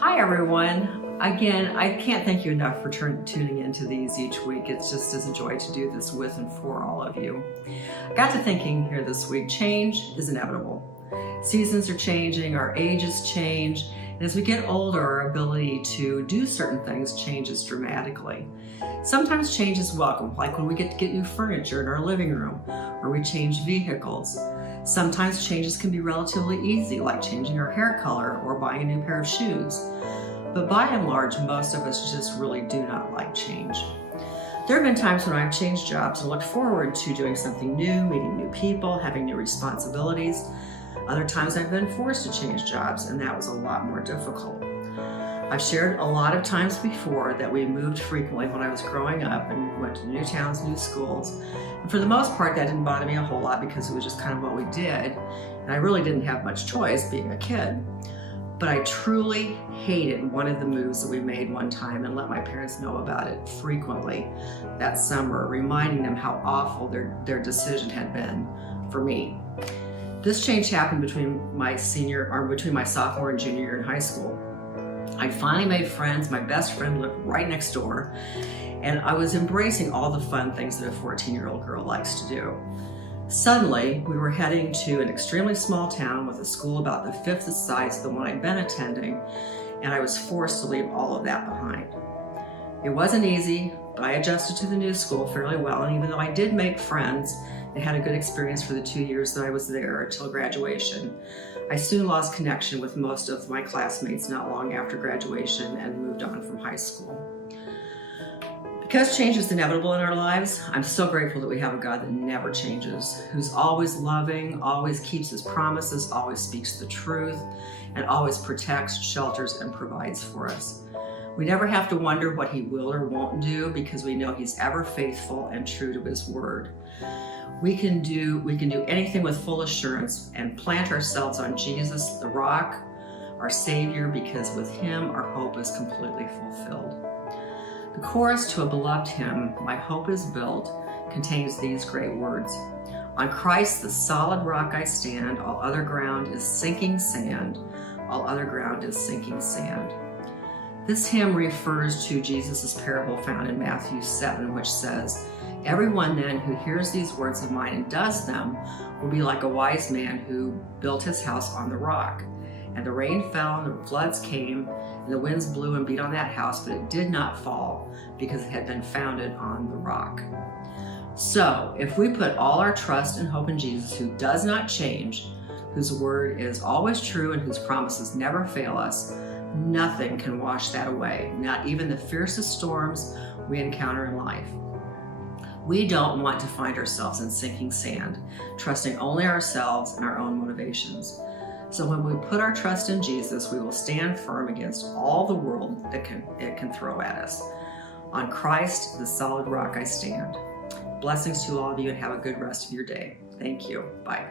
Hi everyone. Again, I can't thank you enough for tuning into these each week. It's just as a joy to do this with and for all of you. I got to thinking here this week, change is inevitable. Seasons are changing, our ages change, and as we get older, our ability to do certain things changes dramatically. Sometimes change is welcome, like when we get to get new furniture in our living room, or we change vehicles. Sometimes changes can be relatively easy, like changing our hair color or buying a new pair of shoes. But by and large, most of us just really do not like change. There have been times when I've changed jobs and looked forward to doing something new, meeting new people, having new responsibilities. Other times I've been forced to change jobs, and that was a lot more difficult. I've shared a lot of times before that we moved frequently when I was growing up and went to new towns, new schools. And for the most part, that didn't bother me a whole lot because it was just kind of what we did. And I really didn't have much choice being a kid. But I truly hated one of the moves that we made one time and let my parents know about it frequently that summer, reminding them how awful their decision had been for me. This change happened between my sophomore and junior year in high school. I finally made friends. My best friend lived right next door, and I was embracing all the fun things that a 14-year-old girl likes to do. Suddenly, we were heading to an extremely small town with a school about the fifth the size of the one I'd been attending, and I was forced to leave all of that behind. It wasn't easy, but I adjusted to the new school fairly well, and even though I did make friends and had a good experience for the 2 years that I was there until graduation, I soon lost connection with most of my classmates not long after graduation and moved on from high school. Because change is inevitable in our lives, I'm so grateful that we have a God that never changes, who's always loving, always keeps his promises, always speaks the truth, and always protects, shelters, and provides for us. We never have to wonder what he will or won't do because we know he's ever faithful and true to his word. We can do anything with full assurance and plant ourselves on Jesus, the rock, our Savior, because with him our hope is completely fulfilled. The chorus to a beloved hymn, "My Hope is Built," contains these great words. "On Christ, the solid rock I stand, all other ground is sinking sand, all other ground is sinking sand." This hymn refers to Jesus' parable found in Matthew 7, which says, "Everyone then who hears these words of mine and does them will be like a wise man who built his house on the rock. And the rain fell, and the floods came, and the winds blew and beat on that house, but it did not fall because it had been founded on the rock." So, if we put all our trust and hope in Jesus, who does not change, whose word is always true, and whose promises never fail us, nothing can wash that away, not even the fiercest storms we encounter in life. We don't want to find ourselves in sinking sand, trusting only ourselves and our own motivations. So when we put our trust in Jesus, we will stand firm against all the world that it can throw at us. On Christ, the solid rock I stand. Blessings to all of you, and have a good rest of your day. Thank you. Bye.